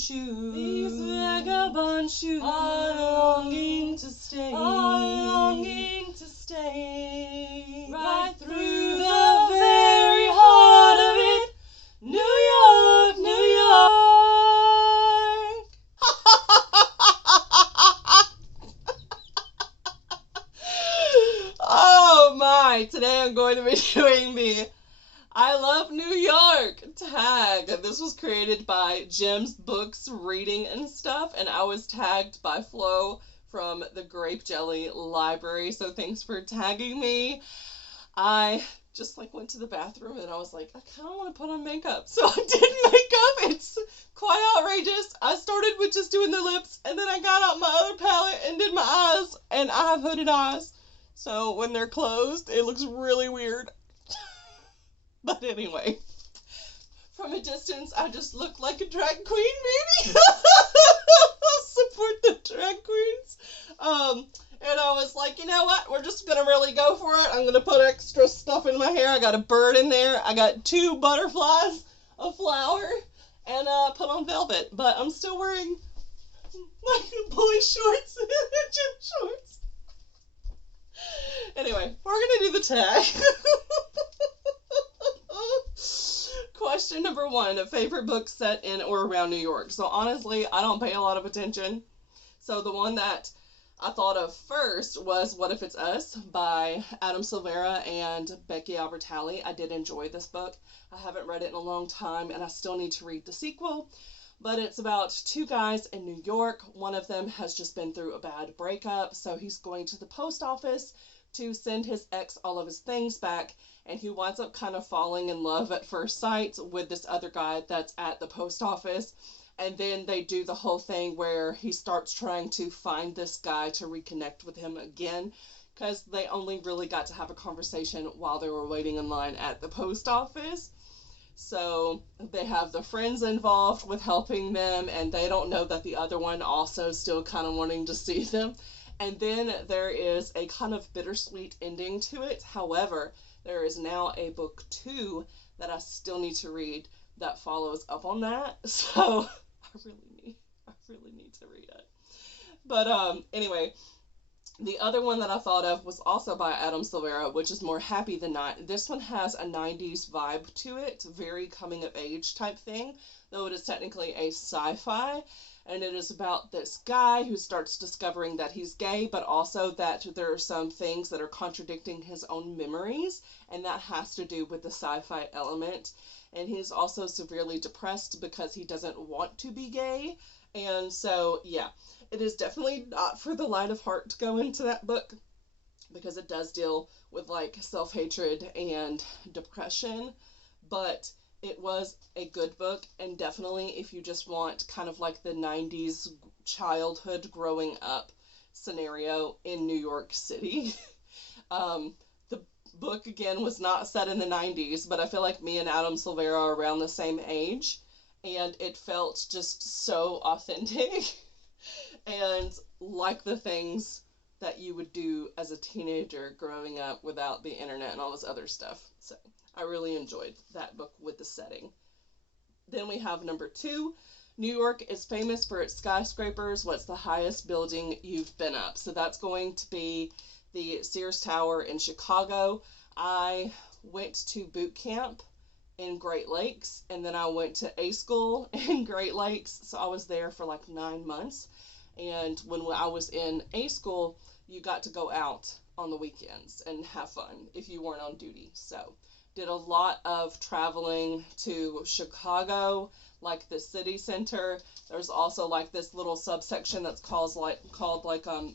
shoes. These vagabond shoes are longing to stay. Right through the very heart of it. New York, New York. Oh my, today I'm going to be doing the I Love New York tag. This was created by Jim's Books, Reading and Stuff, and I was tagged by Flo from the Grape Jelly Library, so thanks for tagging me. I just went to the bathroom and I was like, I kind of want to put on makeup, so I did makeup. It's quite outrageous. I started with just doing the lips, and then I got out my other palette and did my eyes, and I have hooded eyes, so when they're closed, it looks really weird. But anyway, from a distance, I just look like a drag queen, maybe. Support the drag queens. And I was like, you know what? We're just gonna really go for it. I'm gonna put extra stuff in my hair. I got a bird in there. I got 2 butterflies, a flower, and put on velvet. But I'm still wearing boy shorts and gym shorts. Anyway, we're gonna do the tag. Question number 1, a favorite book set in or around New York. So honestly, I don't pay a lot of attention. So the one that I thought of first was What If It's Us by Adam Silvera and Becky Albertalli. I did enjoy this book. I haven't read it in a long time, and I still need to read the sequel. But it's about 2 guys in New York. One of them has just been through a bad breakup, so he's going to the post office to send his ex all of his things back, and he winds up kind of falling in love at first sight with this other guy that's at the post office. And then they do the whole thing where he starts trying to find this guy to reconnect with him again, because they only really got to have a conversation while they were waiting in line at the post office. So they have the friends involved with helping them, and they don't know that the other one also still kind of wanting to see them. And then there is a kind of bittersweet ending to it. However, there is now a book 2 that I still need to read that follows up on that. So I really need to read it. But anyway, the other one that I thought of was also by Adam Silvera, which is more Happy Than Not. This one has a 90s vibe to it, very coming of age type thing, though it is technically a sci-fi. And it is about this guy who starts discovering that he's gay, but also that there are some things that are contradicting his own memories, and that has to do with the sci-fi element. And he's also severely depressed because he doesn't want to be gay. And so, yeah, it is definitely not for the light of heart to go into that book, because it does deal with self-hatred and depression. But it was a good book, and definitely if you just want kind of the 90s childhood growing up scenario in New York City. The book, again, was not set in the 90s, but I feel like me and Adam Silvera are around the same age, and it felt just so authentic and like the things that you would do as a teenager growing up without the internet and all this other stuff. So I really enjoyed that book with the setting. Then we have number 2. New York is famous for its skyscrapers. What's the highest building you've been up? So that's going to be the Sears Tower in Chicago. I went to boot camp in Great Lakes, and then I went to A school in Great Lakes. So I was there for 9 months. And when I was in A school, you got to go out on the weekends and have fun if you weren't on duty. So did a lot of traveling to Chicago, the city center. There's also this little subsection that's called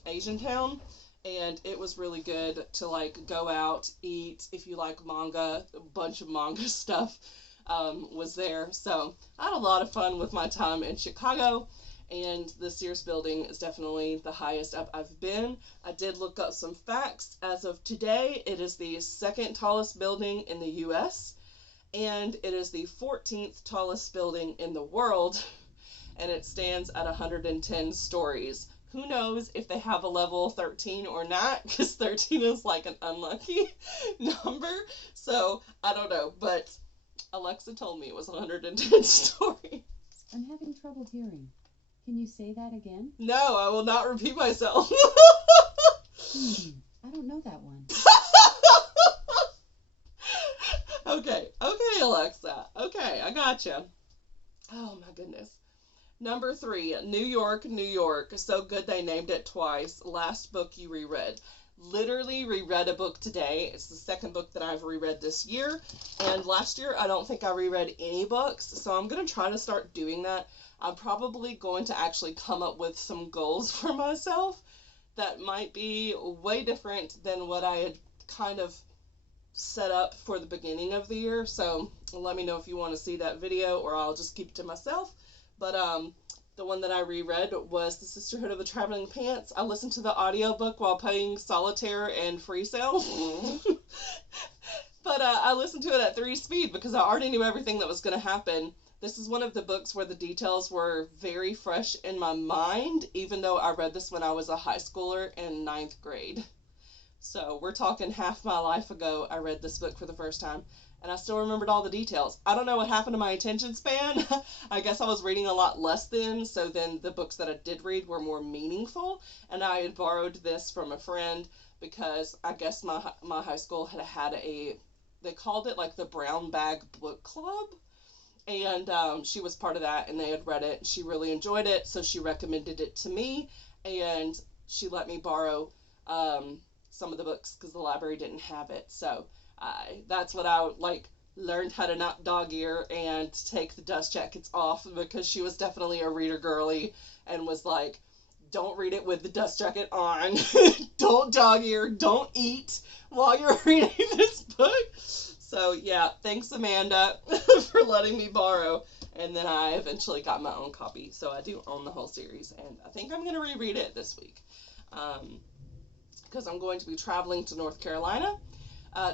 Asian Town, and it was really good to go out, eat. If you like manga, a bunch of manga stuff was there. So I had a lot of fun with my time in Chicago. And the Sears building is definitely the highest up I've been. I did look up some facts. As of today, it is the 2nd tallest building in the U.S. and it is the 14th tallest building in the world, and it stands at 110 stories. Who knows if they have a level 13 or not, because 13 is an unlucky number. So I don't know, but Alexa told me it was 110 stories. I'm having trouble hearing. Can you say that again? No, I will not repeat myself. I don't know that one. Okay, Alexa. Okay, I gotcha. Oh my goodness. Number 3, New York, New York. So good they named it twice. Last book you reread. Literally reread a book today. It's the second book that I've reread this year. And last year I don't think I reread any books. So I'm going to try to start doing that. I'm probably going to actually come up with some goals for myself that might be way different than what I had kind of set up for the beginning of the year. So let me know if you want to see that video, or I'll just keep it to myself. But the one that I reread was The Sisterhood of the Traveling Pants. I listened to the audiobook while playing Solitaire and Free Cell. But I listened to it at 3 speed because I already knew everything that was going to happen. This is one of the books where the details were very fresh in my mind, even though I read this when I was a high schooler in 9th grade. So we're talking half my life ago I read this book for the first time, and I still remembered all the details. I don't know what happened to my attention span. I guess I was reading a lot less then, so then the books that I did read were more meaningful, and I had borrowed this from a friend because I guess my high school had they called it like the Brown Bag Book Club, and she was part of that, and they had read it, and she really enjoyed it, so she recommended it to me, and she let me borrow some of the books because the library didn't have it. So that's what I learned how to not dog ear and take the dust jackets off, because she was definitely a reader girly and was like, don't read it with the dust jacket on. Don't dog ear, don't eat while you're reading this book. So yeah, thanks Amanda for letting me borrow. And then I eventually got my own copy, so I do own the whole series, and I think I'm going to reread it this week. Because I'm going to be traveling to North Carolina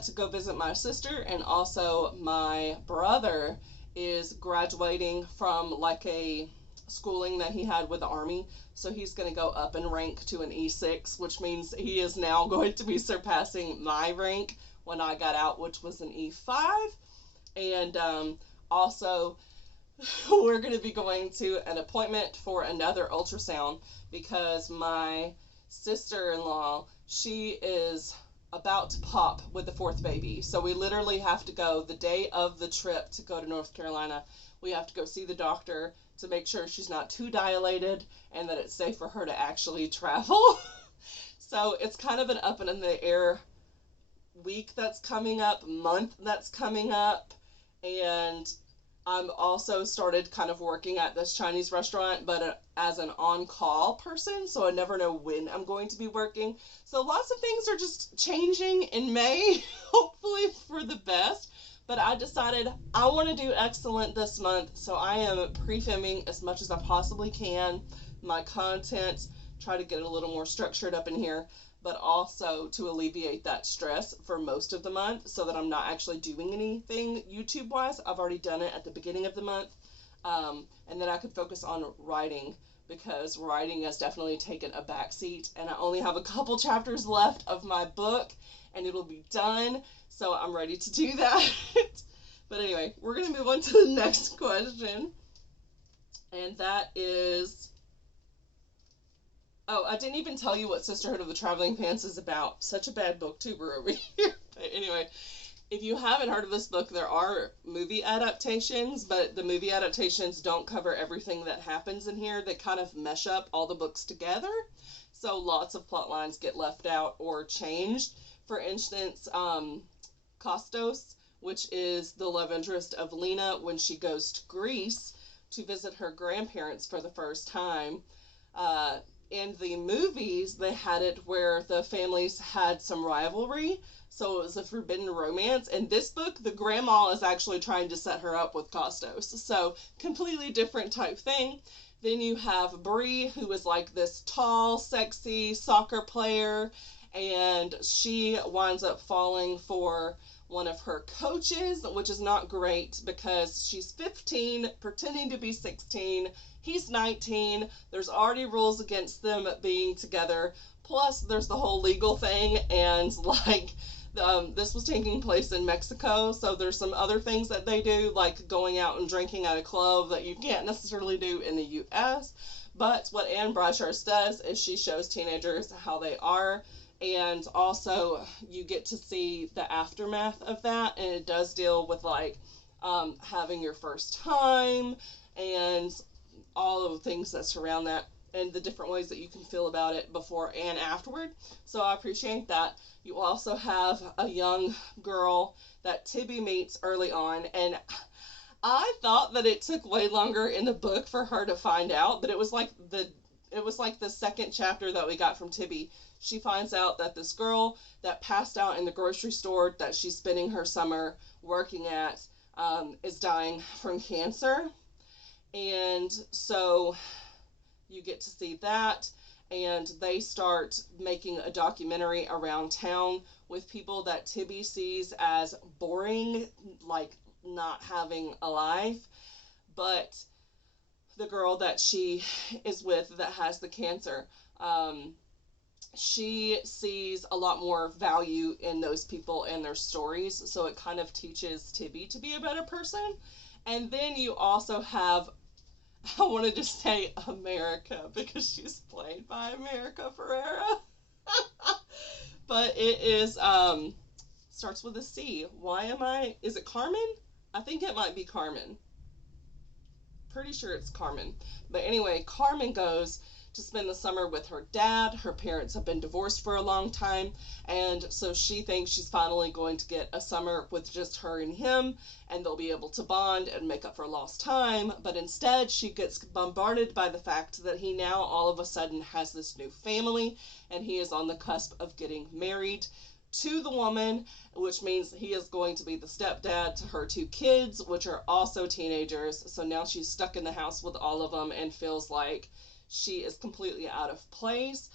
to go visit my sister, and also my brother is graduating from like a schooling that he had with the Army, so he's going to go up in rank to an E6, which means he is now going to be surpassing my rank when I got out, which was an E5, and also we're going to be going to an appointment for another ultrasound because my sister-in-law, she is about to pop with the 4th baby. So we literally have to go the day of the trip to go to North Carolina. We have to go see the doctor to make sure she's not too dilated and that it's safe for her to actually travel. So it's kind of an up and in the air week that's coming up, month that's coming up, and I'm also started kind of working at this Chinese restaurant, but as an on-call person, so I never know when I'm going to be working. So lots of things are just changing in May, hopefully for the best. But I decided I want to do excellent this month, so I am pre-filming as much as I possibly can. My content, try to get it a little more structured up in here, but also to alleviate that stress for most of the month so that I'm not actually doing anything YouTube-wise. I've already done it at the beginning of the month, and then I could focus on writing, because writing has definitely taken a backseat, and I only have a couple chapters left of my book, and it'll be done, so I'm ready to do that. But anyway, we're going to move on to the next question, and that is... Oh, I didn't even tell you what Sisterhood of the Traveling Pants is about. Such a bad booktuber over here. But anyway, if you haven't heard of this book, there are movie adaptations, but the movie adaptations don't cover everything that happens in here. They kind of mesh up all the books together, so lots of plot lines get left out or changed. For instance, Kostos, which is the love interest of Lena when she goes to Greece to visit her grandparents for the first time, in the movies, they had it where the families had some rivalry, so it was a forbidden romance. In this book, the grandma is actually trying to set her up with Kostos, so completely different type thing. Then you have Bree, who is like this tall, sexy soccer player, and she winds up falling for one of her coaches, which is not great because she's 15, pretending to be 16. He's 19. There's already rules against them being together. Plus, there's the whole legal thing, and like This was taking place in Mexico, so there's some other things that they do, like going out and drinking at a club that you can't necessarily do in the U.S. But what Anne Bradshurst does is she shows teenagers how they are, and also you get to see the aftermath of that, and it does deal with like having your first time and all of the things that surround that and the different ways that you can feel about it before and afterward. So I appreciate that. You also have a young girl that Tibby meets early on, and I thought that it took way longer in the book for her to find out, but it was like the second chapter that we got from Tibby. She finds out that this girl that passed out in the grocery store that she's spending her summer working at is dying from cancer. And so you get to see that, and they start making a documentary around town with people that Tibby sees as boring, like not having a life. But the girl that she is with that has the cancer, she sees a lot more value in those people and their stories, so it kind of teaches Tibby to be a better person. And then you also have, I wanted to say America because she's played by America Ferrera. But it is, starts with a C. Is it Carmen? I think it might be Carmen. Pretty sure it's Carmen. But anyway, Carmen goes to spend the summer with her dad. Her parents have been divorced for a long time, and so she thinks she's finally going to get a summer with just her and him, and they'll be able to bond and make up for lost time. But instead, she gets bombarded by the fact that he now all of a sudden has this new family, and he is on the cusp of getting married to the woman, which means he is going to be the stepdad to her two kids, which are also teenagers. So now she's stuck in the house with all of them and feels like she is completely out of place.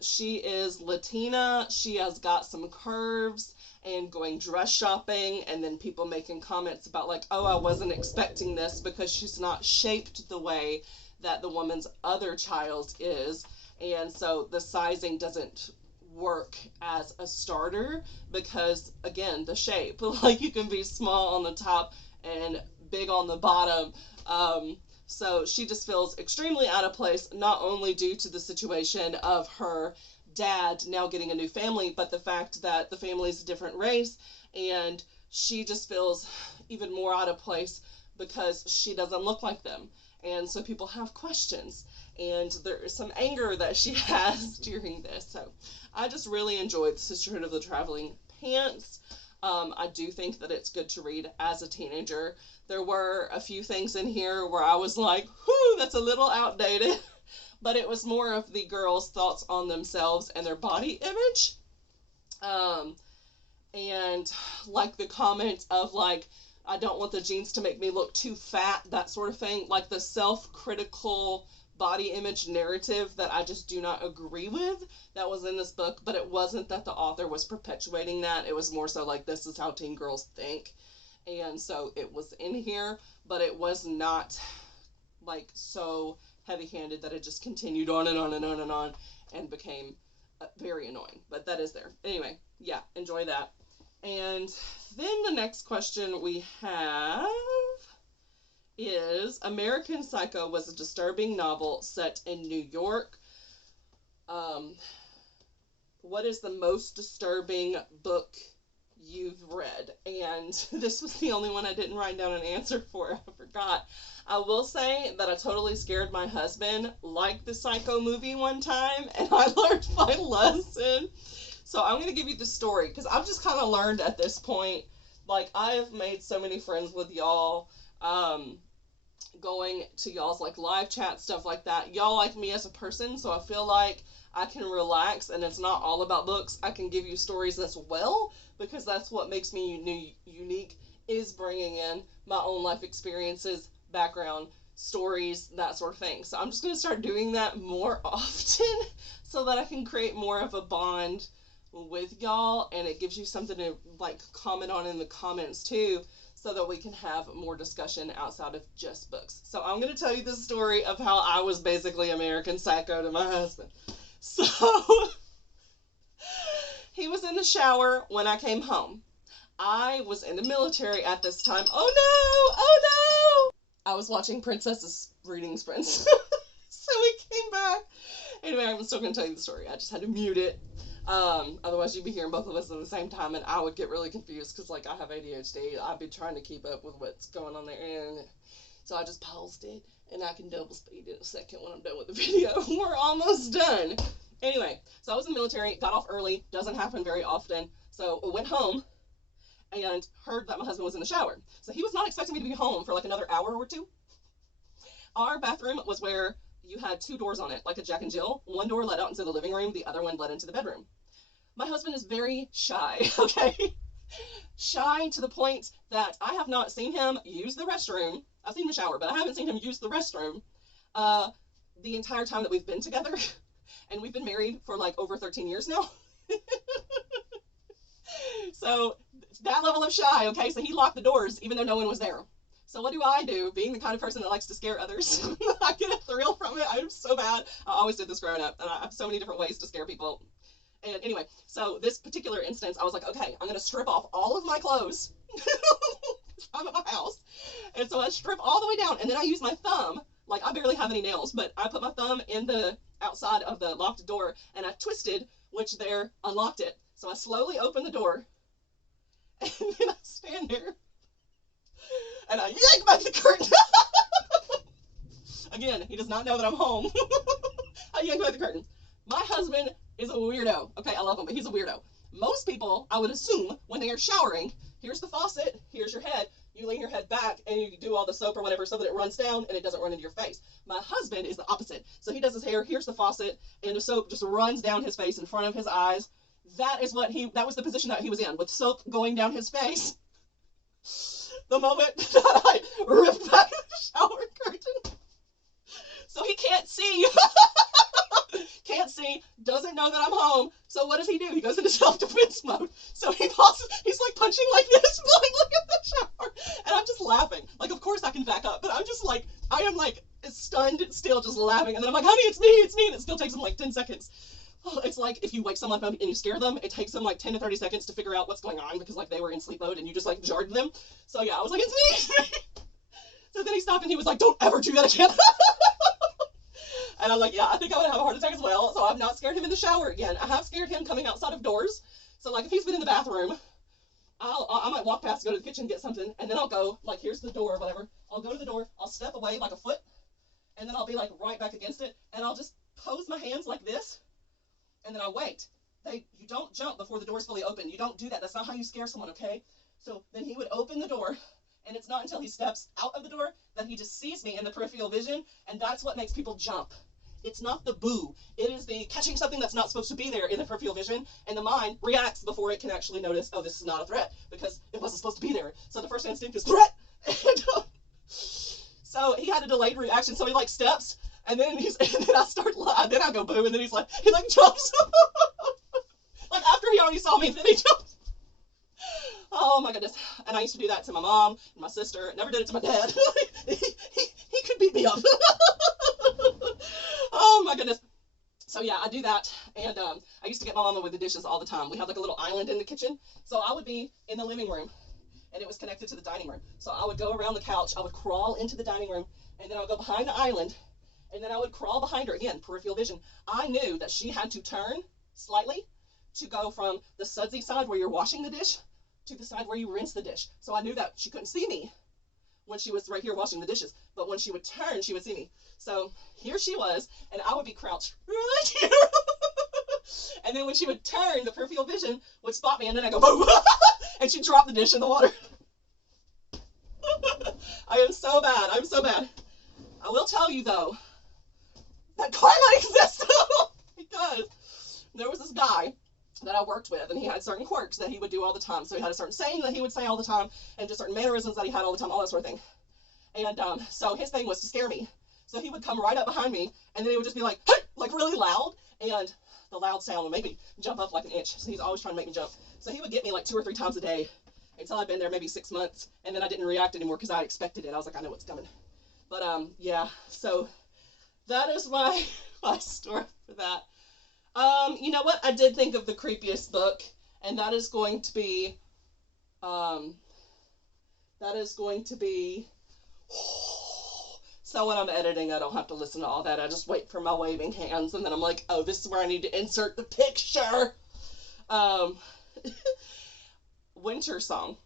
She is Latina. She has got some curves, and going dress shopping, and then people making comments about like, oh, I wasn't expecting this because she's not shaped the way that the woman's other child is. And so the sizing doesn't work as a starter because, again, the shape. Like, you can be small on the top and big on the bottom. So she just feels extremely out of place, not only due to the situation of her dad now getting a new family, but the fact that the family is a different race, and she just feels even more out of place because she doesn't look like them. And so people have questions, and there is some anger that she has during this. So I just really enjoyed the Sisterhood of the Traveling Pants. I do think that it's good to read as a teenager. There were a few things in here where I was like, whew, that's a little outdated. But it was more of the girls' thoughts on themselves and their body image. And like the comment of like, I don't want the jeans to make me look too fat, that sort of thing. Like the self-critical body image narrative that I just do not agree with that was in this book. But it wasn't that the author was perpetuating that. It was more so like, this is how teen girls think. And so it was in here, but it was not like so heavy-handed that it just continued on and on and on and on and became very annoying. But that is there. Anyway, yeah, enjoy that. And then the next question we have is, American Psycho was a disturbing novel set in New York. What is the most disturbing book you've read? And this was the only one I didn't write down an answer for. I forgot. I will say that I totally scared my husband like the Psycho movie one time, and I learned my lesson. So I'm going to give you the story, because I've just kind of learned at this point, like, I have made so many friends with y'all, going to y'all's, like, live chat, stuff like that. Y'all like me as a person, so I feel like I can relax, and it's not all about books. I can give you stories as well, because that's what makes me unique, is bringing in my own life experiences, background, stories, that sort of thing. So I'm just going to start doing that more often so that I can create more of a bond with y'all, and it gives you something to like comment on in the comments too, so that we can have more discussion outside of just books. So I'm going to tell you the story of how I was basically American Psycho to my husband. So He was in the shower when I came home. I was in the military at this time. Oh no! Oh no! I was watching Princess's Reading Sprints. So we came back. Anyway, I'm still going to tell you the story. I just had to mute it. Otherwise, you'd be hearing both of us at the same time, and I would get really confused because, like, I have ADHD. I'd be trying to keep up with what's going on there. And so I just paused it, and I can double speed in a second when I'm done with the video. We're almost done. Anyway, so I was in the military, got off early. Doesn't happen very often. So I went home and heard that my husband was in the shower. So he was not expecting me to be home for like another hour or two. Our bathroom was where you had two doors on it, like a Jack and Jill. One door led out into the living room, the other one led into the bedroom. My husband is very shy, okay? Shy to the point that I have not seen him use the restroom. I've seen him shower, but I haven't seen him use the restroom the entire time that we've been together. And we've been married for like over 13 years now. So that level of shy, okay? So he locked the doors even though no one was there. So what do? Being the kind of person that likes to scare others, I get a thrill from it. I'm so bad. I always did this growing up, and I have so many different ways to scare people. And anyway, so this particular instance, I was like, okay, I'm going to strip off all of my clothes. I'm at my house. And so I strip all the way down, and then I use my thumb. Like, I barely have any nails, but I put my thumb in the outside of the locked door, and I twisted, which there unlocked it. So I slowly open the door, and then I stand there, and I yank back the curtain. Again, he does not know that I'm home. I yank back the curtain. My husband is a weirdo. Okay, I love him, but he's a weirdo. Most people, I would assume, when they are showering, here's the faucet, here's your head, you lean your head back, and you do all the soap or whatever so that it runs down and it doesn't run into your face. My husband is the opposite. So he does his hair, here's the faucet, and the soap just runs down his face in front of his eyes. That was the position that he was in, with soap going down his face. The moment that I ripped back the shower curtain. So he can't see. Can't see, doesn't know that I'm home. So what does he do? He goes into self-defense mode. So he's like punching like this, like, look at the shower. And I'm just laughing. Like, of course I can back up, but I'm just like, I am like stunned still, just laughing. And then I'm like, honey, it's me. And it still takes him like 10 seconds. It's like if you wake someone up and you scare them, it takes them like 10 to 30 seconds to figure out what's going on because like they were in sleep mode and you just like jarred them. So yeah, I was like, it's me. So then he stopped and he was like, don't ever do that again. And I'm like, yeah, I think I would have a heart attack as well. So I've not scared him in the shower again. I have scared him coming outside of doors. So like if he's been in the bathroom, I might walk past, go to the kitchen, get something, and then I'll go, like here's the door or whatever. I'll go to the door, I'll step away like a foot, and then I'll be like right back against it, and I'll just pose my hands like this, and then I wait. You don't jump before the door's fully open. You don't do that. That's not how you scare someone, okay? So then he would open the door, and it's not until he steps out of the door that he just sees me in the peripheral vision, and that's what makes people jump. It's not the boo. It is the catching something that's not supposed to be there in the peripheral vision, and the mind reacts before it can actually notice, oh, this is not a threat, because it wasn't supposed to be there. So the first instinct is threat. And, so he had a delayed reaction, so he like steps, and then then I go boo, and then he jumps. Like after he already saw me, then he jumps. Oh my goodness. And I used to do that to my mom and my sister. Never did it to my dad. he could beat me up. Oh my goodness. So yeah, I do that. And I used to get my mama with the dishes all the time. We had like a little island in the kitchen. So I would be in the living room and it was connected to the dining room. So I would go around the couch. I would crawl into the dining room and then I would go behind the island and then I would crawl behind her. Again, peripheral vision. I knew that she had to turn slightly to go from the sudsy side where you're washing the dish to the side where you rinse the dish. So I knew that she couldn't see me when she was right here washing the dishes, but when she would turn, she would see me. So here she was, and I would be crouched right here. And then when she would turn, the peripheral vision would spot me, and then I go, boom, and she'd drop the dish in the water. I am so bad. I'm so bad. I will tell you, though, that karma exists. Because there was this guy that I worked with, and he had certain quirks that he would do all the time. So he had a certain saying that he would say all the time, and just certain mannerisms that he had all the time, all that sort of thing. And so his thing was to scare me. So he would come right up behind me, and then he would just be like, hey! Like really loud, and the loud sound would make me jump up like an inch. So he's always trying to make me jump. So he would get me like 2 or 3 times a day until I'd been there maybe 6 months, and then I didn't react anymore because I expected it. I was like, I know what's coming. But yeah, so that is my story for that. You know what? I did think of the creepiest book, and that is going to be, that is going to be, so when I'm editing, I don't have to listen to all that. I just wait for my waving hands, and then I'm like, oh, this is where I need to insert the picture. Winter Song.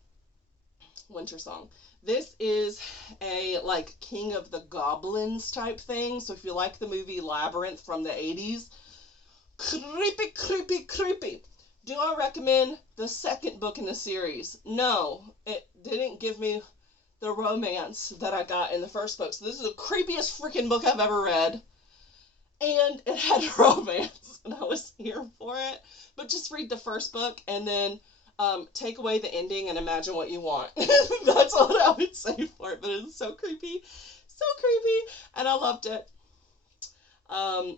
Winter Song. This is a, like, King of the Goblins type thing. So if you like the movie Labyrinth from the 80s, creepy, creepy, creepy. Do I recommend the second book in the series? No, it didn't give me the romance that I got in the first book. So this is the creepiest freaking book I've ever read. And it had romance, and I was here for it. But just read the first book, and then take away the ending and imagine what you want. That's what I would say for it, but it's so creepy. So creepy, and I loved it.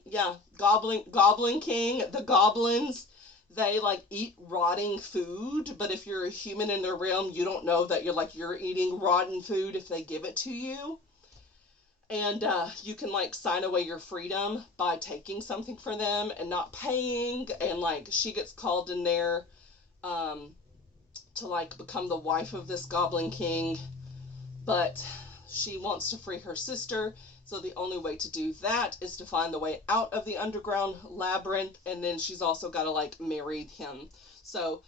Yeah, Goblin King, the goblins, they, like, eat rotting food, but if you're a human in their realm, you don't know that you're eating rotten food if they give it to you. And you can, like, sign away your freedom by taking something for them and not paying, and, like, she gets called in there to, like, become the wife of this Goblin King, but she wants to free her sister, so the only way to do that is to find the way out of the underground labyrinth, and then she's also got to, like, marry him. So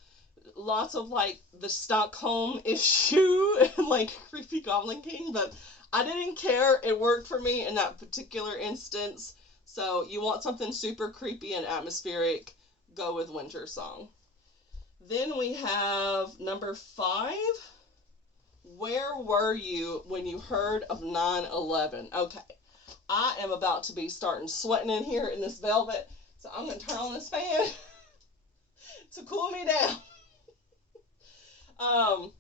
lots of, like, the Stockholm issue and, like, creepy Goblin King, but I didn't care. It worked for me in that particular instance. So you want something super creepy and atmospheric, go with Winter Song. Then we have number 5. Where were you when you heard of 9/11? Okay, I am about to be starting sweating in here in this velvet, so I'm going to turn on this fan to cool me down.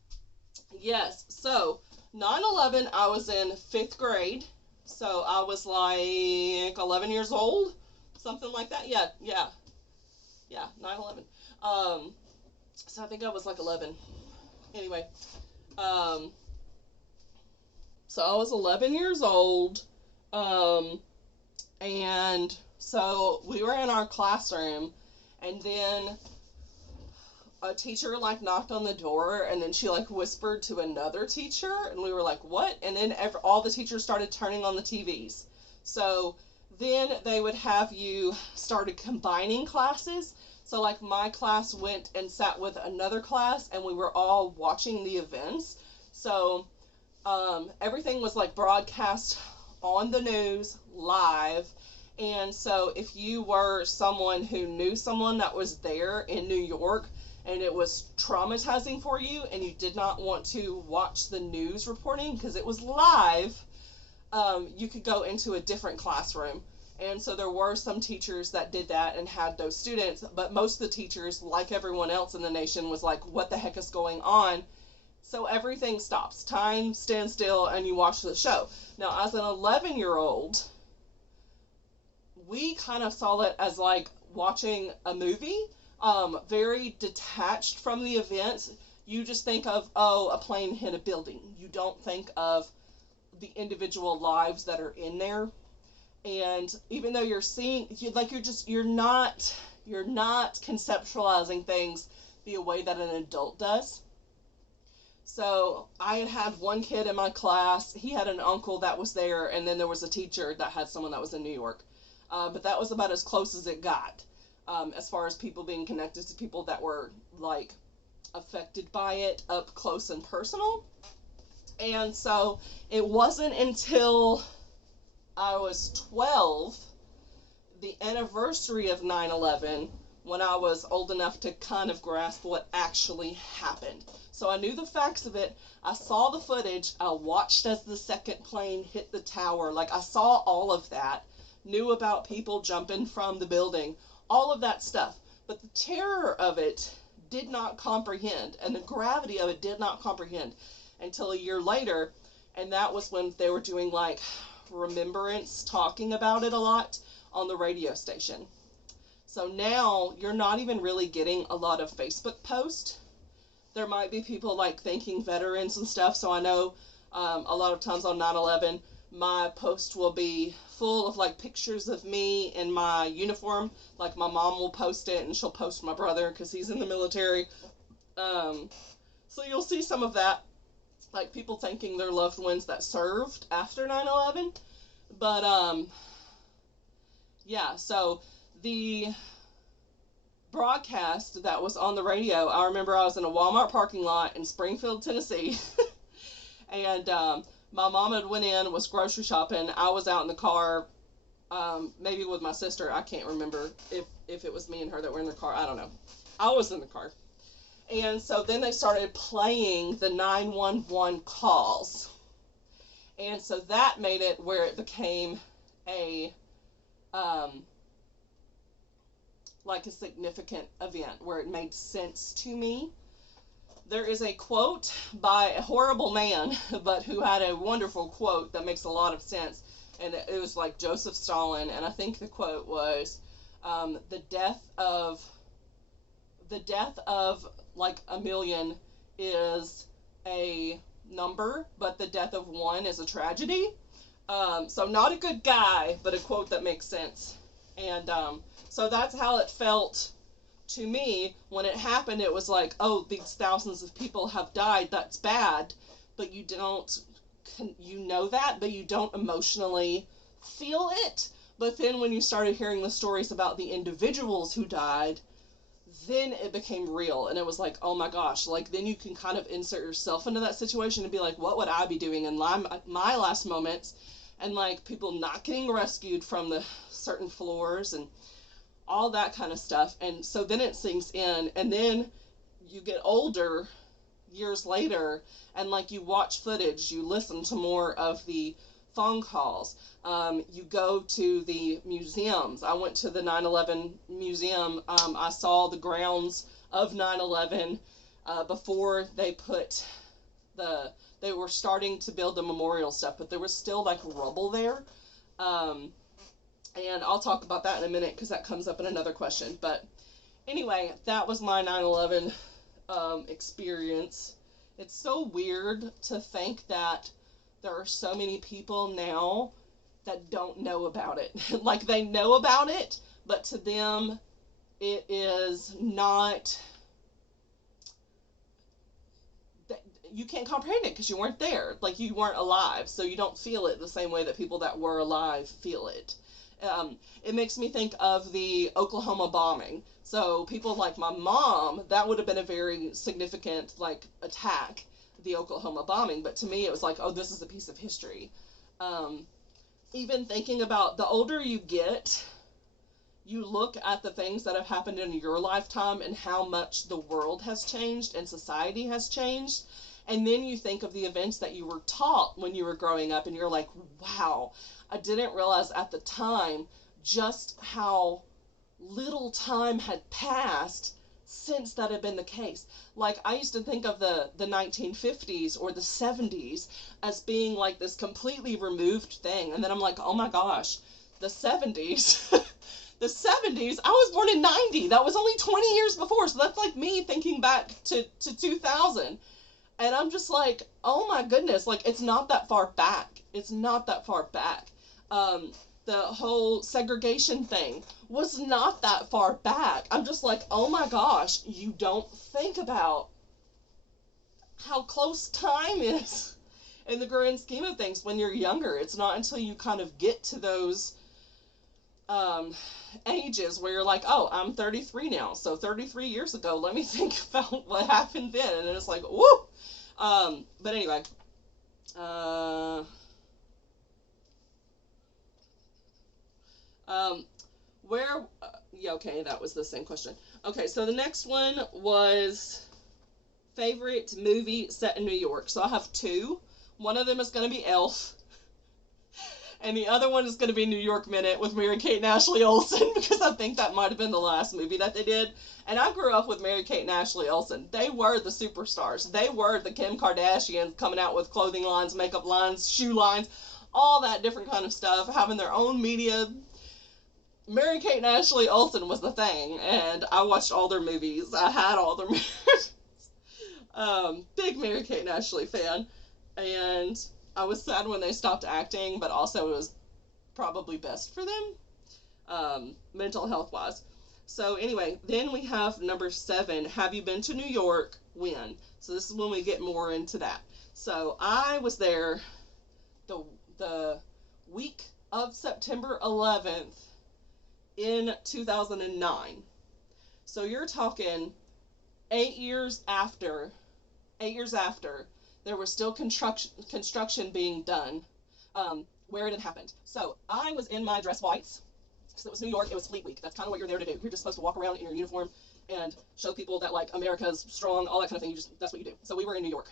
Yes, so 9/11, I was in 5th grade, so I was like 11 years old, something like that. Yeah, 9/11. So I think I was like 11. Anyway, so I was 11 years old, and so we were in our classroom, and then a teacher, like, knocked on the door, and then she, like, whispered to another teacher, and we were like, what? And then all the teachers started turning on the TVs. So then they would have you started combining classes. So, like, my class went and sat with another class, and we were all watching the events. So everything was, like, broadcast on the news live. And so if you were someone who knew someone that was there in New York, and it was traumatizing for you, and you did not want to watch the news reporting because it was live, you could go into a different classroom. And so there were some teachers that did that and had those students, but most of the teachers, like everyone else in the nation, was like, what the heck is going on? So everything stops. Time stands still, and you watch the show. Now, as an 11-year-old, we kind of saw it as, like, watching a movie. Very detached from the events. You just think of, oh, a plane hit a building. You don't think of the individual lives that are in there. And even though you're seeing, you're not conceptualizing things the way that an adult does. So I had one kid in my class. He had an uncle that was there, and then there was a teacher that had someone that was in New York. But that was about as close as it got. As far as people being connected to people that were, like, affected by it up close and personal. And so it wasn't until I was 12, the anniversary of 9/11, when I was old enough to kind of grasp what actually happened. So I knew the facts of it. I saw the footage. I watched as the second plane hit the tower. Like, I saw all of that. Knew about people jumping from the building. All of that stuff. But the terror of it did not comprehend, and the gravity of it did not comprehend until a year later, and that was when they were doing, like, remembrance, talking about it a lot on the radio station. So now you're not even really getting a lot of Facebook posts. There might be people, like, thanking veterans and stuff. So I know a lot of times on 9/11, my post will be full of like pictures of me in my uniform. Like my mom will post it, and she'll post my brother because he's in the military. So you'll see some of that, like people thanking their loved ones that served after 9/11. But yeah, so the broadcast that was on the radio, I remember I was in a Walmart parking lot in Springfield, Tennessee, and my mom had went in, was grocery shopping. I was out in the car, maybe with my sister. I can't remember if it was me and her that were in the car. I don't know. I was in the car. And so then they started playing the 911 calls. And so that made it where it became a like a significant event, where it made sense to me. There is a quote by a horrible man, but who had a wonderful quote that makes a lot of sense. And it was like Joseph Stalin, and I think the quote was, the death of like a million is a number, but the death of one is a tragedy. So not a good guy, but a quote that makes sense. And so that's how it felt to me when it happened. It was like, oh, these thousands of people have died. That's bad, but you know that, but you don't emotionally feel it. But then when you started hearing the stories about the individuals who died, then it became real, and it was like, oh my gosh, like then you can kind of insert yourself into that situation and be like, what would I be doing in my last moments? And like people not getting rescued from the certain floors and all that kind of stuff. And so then it sinks in, and then you get older years later, and like you watch footage, you listen to more of the phone calls, you go to the museums. I went to the 9/11 museum. I saw the grounds of 9/11 before they were starting to build the memorial stuff, but there was still like rubble there. And I'll talk about that in a minute because that comes up in another question. But anyway, that was my 9/11 experience. It's so weird to think that there are so many people now that don't know about it. Like they know about it, but to them it is not, you can't comprehend it because you weren't there. Like you weren't alive, so you don't feel it the same way that people that were alive feel it. It makes me think of the Oklahoma bombing. So people like my mom, that would have been a very significant like attack, the Oklahoma bombing. But to me, it was like, oh, this is a piece of history. Even thinking about the older you get, you look at the things that have happened in your lifetime and how much the world has changed and society has changed. And then you think of the events that you were taught when you were growing up, and you're like, wow, I didn't realize at the time just how little time had passed since that had been the case. Like I used to think of the 1950s or the 70s as being like this completely removed thing, and then I'm like, oh my gosh, the 70s the 70s, I was born in 90. That was only 20 years before, so that's like me thinking back to 2000. And I'm just like, oh my goodness, like it's not that far back. It's not that far back. The whole segregation thing was not that far back. I'm just like, oh my gosh, you don't think about how close time is in the grand scheme of things when you're younger. It's not until you kind of get to those ages where you're like, oh, I'm 33 now, so 33 years ago, let me think about what happened then. And it's like, woo! But anyway, yeah, okay, that was the same question. Okay, so the next one was favorite movie set in New York. So I have two. One of them is going to be Elf, and the other one is going to be New York Minute with Mary-Kate and Ashley Olsen, because I think that might have been the last movie that they did. And I grew up with Mary-Kate and Ashley Olsen. They were the superstars. They were the Kim Kardashians, coming out with clothing lines, makeup lines, shoe lines, all that different kind of stuff, having their own media. Mary-Kate and Ashley Olsen was the thing, and I watched all their movies. I had all their movies. Big Mary-Kate and Ashley fan. And I was sad when they stopped acting, but also it was probably best for them, mental health wise. So anyway, then we have number 7. Have you been to New York? When? So this is when we get more into that. So I was there the week of September 11th in 2009. So you're talking 8 years after there was still construction being done where it had happened. So I was in my dress whites. So it was New York. It was Fleet Week. That's kind of what you're there to do. You're just supposed to walk around in your uniform and show people that like America's strong, all that kind of thing. That's what you do. So we were in New York.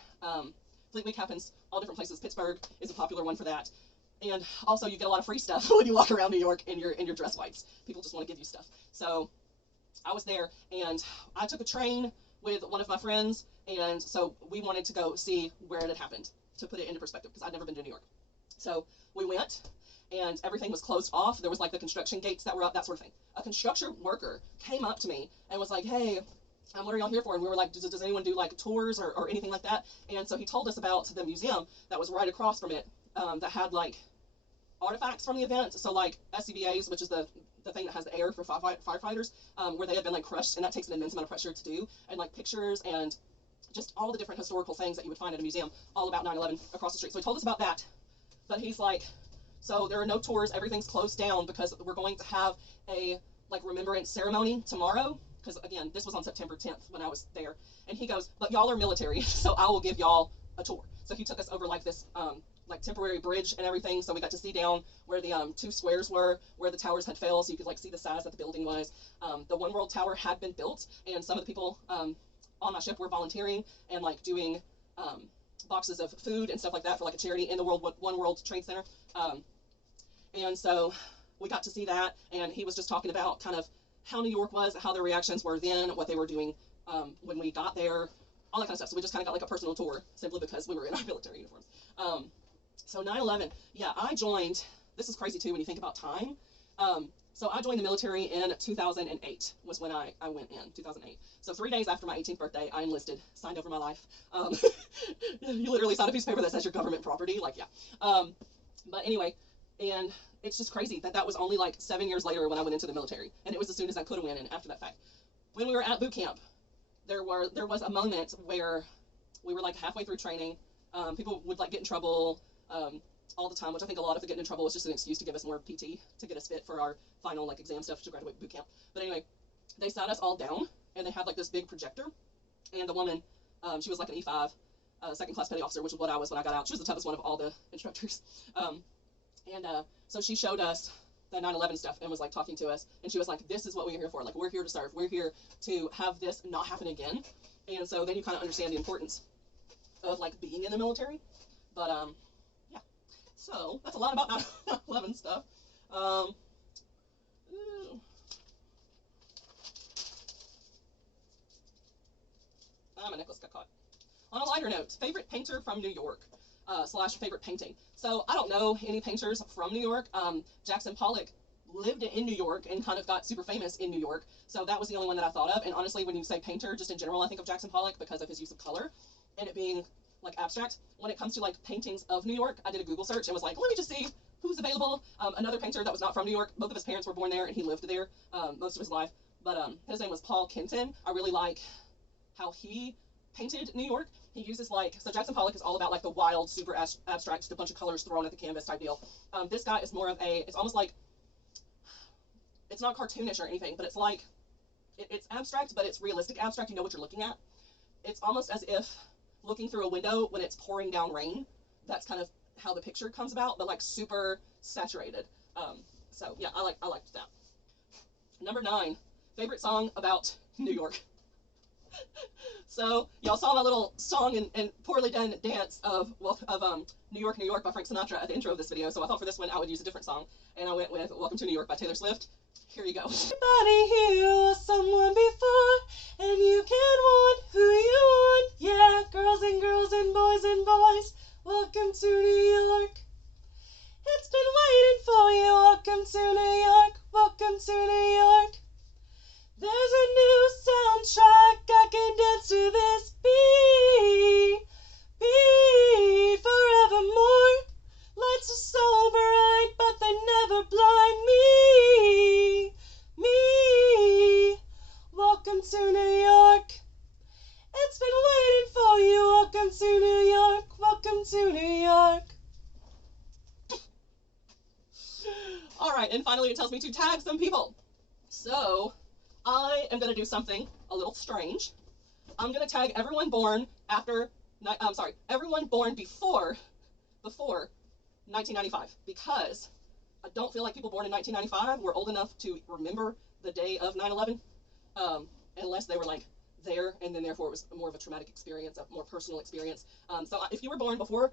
Fleet Week happens all different places. Pittsburgh is a popular one for that. And also you get a lot of free stuff when you walk around New York in your dress whites. People just want to give you stuff. So I was there, and I took a train with one of my friends, and so we wanted to go see where it had happened, to put it into perspective, because I'd never been to New York. So we went, and everything was closed off. There was like the construction gates that were up, that sort of thing. A construction worker came up to me and was like, hey, what are y'all here for? And we were like, does anyone do like tours or anything like that? And so he told us about the museum that was right across from it, that had like artifacts from the event. So like SCBAs, which is the thing that has the air for firefighters, where they had been like crushed, and that takes an immense amount of pressure to do, and like pictures and just all the different historical things that you would find at a museum all about 9/11 across the street. So he told us about that, but he's like, so there are no tours, everything's closed down because we're going to have a like remembrance ceremony tomorrow, because again, this was on September 10th when I was there. And he goes, but y'all are military, so I will give y'all a tour. So he took us over like this like temporary bridge and everything, so we got to see down where the 2 squares were, where the towers had fell, so you could like see the size that the building was. The One World Tower had been built, and some of the people on my ship were volunteering and like doing boxes of food and stuff like that for like a charity in the One World Trade Center. And so we got to see that, and he was just talking about kind of how New York was, how their reactions were then, what they were doing when we got there, all that kind of stuff. So we just kind of got like a personal tour simply because we were in our military uniforms. So 9/11, yeah, I joined, this is crazy too when you think about time. So I joined the military in 2008 was when I went in, 2008. So 3 days after my 18th birthday, I enlisted, signed over my life. You literally sign a piece of paper that says your government property, like, yeah. But anyway, and it's just crazy that was only like 7 years later when I went into the military, and it was as soon as I could have went in after that fact. When we were at boot camp, there was a moment where we were like halfway through training. People would like get in trouble all the time, which I think a lot of the getting in trouble was just an excuse to give us more PT to get us fit for our final like exam stuff to graduate boot camp. But anyway, they sat us all down, and they had like this big projector, and the woman, she was like an E5, second class petty officer, which is what I was when I got out. She was the toughest one of all the instructors. So she showed us the 9/11 stuff and was like talking to us, and she was like, this is what we're here for. Like, we're here to serve. We're here to have this not happen again. And so then you kind of understand the importance of like being in the military. But yeah, so that's a lot about 9/11 stuff. My necklace got caught. On a lighter note, favorite painter from New York / favorite painting. So I don't know any painters from New York. Jackson Pollock lived in New York and kind of got super famous in New York. So that was the only one that I thought of. And honestly, when you say painter, just in general, I think of Jackson Pollock because of his use of color and it being like abstract. When it comes to like paintings of New York, I did a Google search and was like, let me just see who's available. Another painter that was not from New York. Both of his parents were born there and he lived there most of his life. But his name was Paul Kenton. I really like how he painted New York. He uses like, so Jackson Pollock is all about like the wild, super abstract, just a bunch of colors thrown at the canvas type deal. This guy is more of it's almost like, it's not cartoonish or anything, but it's like, it's abstract, but it's realistic abstract. You know what you're looking at. It's almost as if looking through a window when it's pouring down rain. That's kind of how the picture comes about, but like super saturated. So yeah, I liked that. Number 9, favorite song about New York. So y'all saw my little song and poorly done dance of New York, New York by Frank Sinatra at the intro of this video. So I thought for this one I would use a different song, and I went with Welcome to New York by Taylor Swift. Here you go. Everybody here was someone before, and you can want who you want. Yeah, girls and girls and boys, welcome to New York. It's been waiting for you. Welcome to New York. Welcome to New York. There's a new soundtrack. I can dance to this beat forevermore. right, and finally it tells me to tag some people. So I am going to do something a little strange. I'm going to tag everyone born after, everyone born before 1995, because I don't feel like people born in 1995 were old enough to remember the day of 9/11, unless they were like there, and then therefore it was more of a traumatic experience, a more personal experience. So if you were born before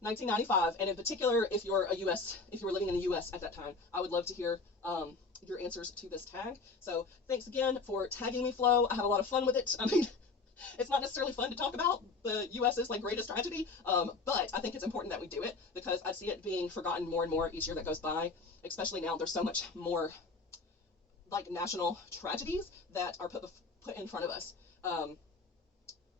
1995, and in particular if you were living in the U.S. at that time, I would love to hear your answers to this tag. So thanks again for tagging me, Flo. I have a lot of fun with it. I mean, it's not necessarily fun to talk about the U.S.'s like greatest tragedy, but I think it's important that we do it because I see it being forgotten more and more each year that goes by, especially now there's so much more like national tragedies that are put in front of us.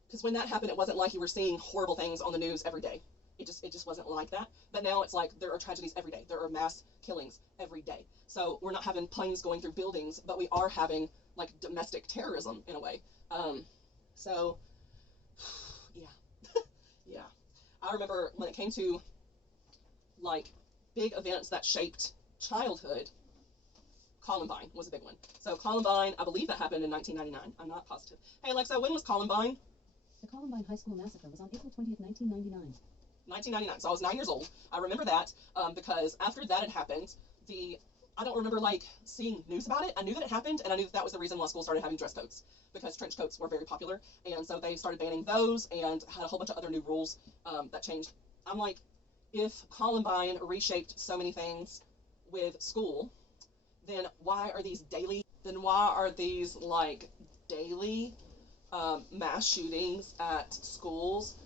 Because when that happened, it wasn't like you were seeing horrible things on the news every day. It just wasn't like that. But now it's like there are tragedies every day. There are mass killings every day. So we're not having planes going through buildings, but we are having like domestic terrorism in a way. So yeah. Yeah. I remember when it came to like big events that shaped childhood, Columbine was a big one. So Columbine, I believe that happened in 1999. I'm not positive. Hey Alexa, when was Columbine? The Columbine High School Massacre was on April 20th, 1999. 1999. So I was 9 years old. I remember that because after that had happened, I don't remember like seeing news about it. I knew that it happened, and I knew that was the reason why schools started having dress codes, because trench coats were very popular, and so they started banning those and had a whole bunch of other new rules that changed. I'm like, if Columbine reshaped so many things with school, then why are these like daily mass shootings at schools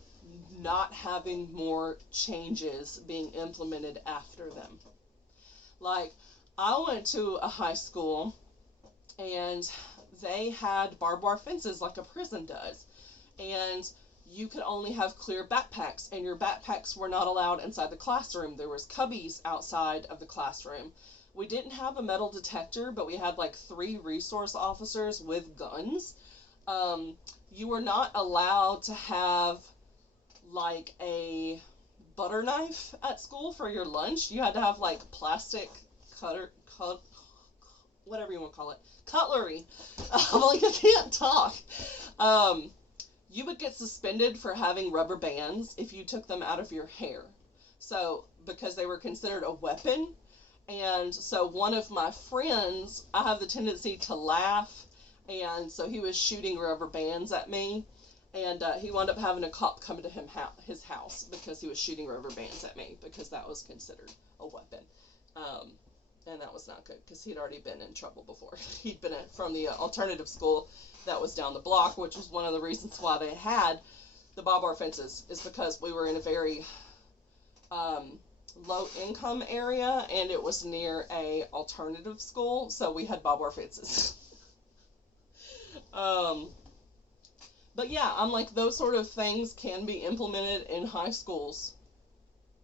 not having more changes being implemented after them? Like, I went to a high school and they had barbed wire fences like a prison does, and you could only have clear backpacks, and your backpacks were not allowed inside the classroom. There was cubbies outside of the classroom. We didn't have a metal detector, but we had like 3 resource officers with guns. You were not allowed to have like a butter knife at school for your lunch. You had to have like plastic whatever you want to call it, cutlery. I'm like, I can't talk. You would get suspended for having rubber bands if you took them out of your hair. So, because they were considered a weapon. And so one of my friends, I have the tendency to laugh, and so he was shooting rubber bands at me, and he wound up having a cop come to his house because he was shooting rubber bands at me, because that was considered a weapon. And that was not good, because he'd already been in trouble before. He'd been from the alternative school that was down the block, which was one of the reasons why they had the barbed wire fences, is because we were in a very low income area, and it was near a alternative school, so we had barbed wire fences. But yeah, I'm like, those sort of things can be implemented in high schools,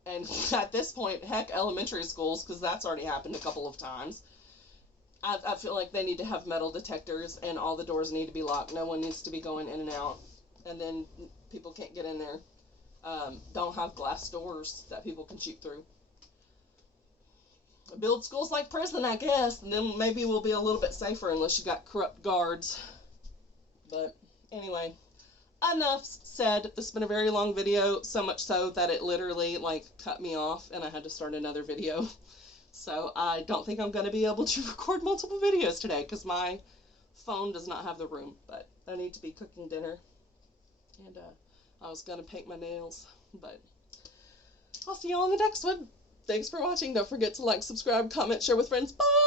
and at this point, heck, elementary schools, because that's already happened a couple of times. I feel like they need to have metal detectors, and all the doors need to be locked. No one needs to be going in and out, and then people can't get in there. Don't have glass doors that people can shoot through. Build schools like prison, I guess, and then maybe we'll be a little bit safer, unless you got corrupt guards. But anyway, enough said. This has been a very long video, so much so that it literally like cut me off and I had to start another video. So I don't think I'm going to be able to record multiple videos today because my phone does not have the room. But I need to be cooking dinner, and I was going to paint my nails, but I'll see you all in the next one. Thanks for watching. Don't forget to like, subscribe, comment, share with friends. Bye!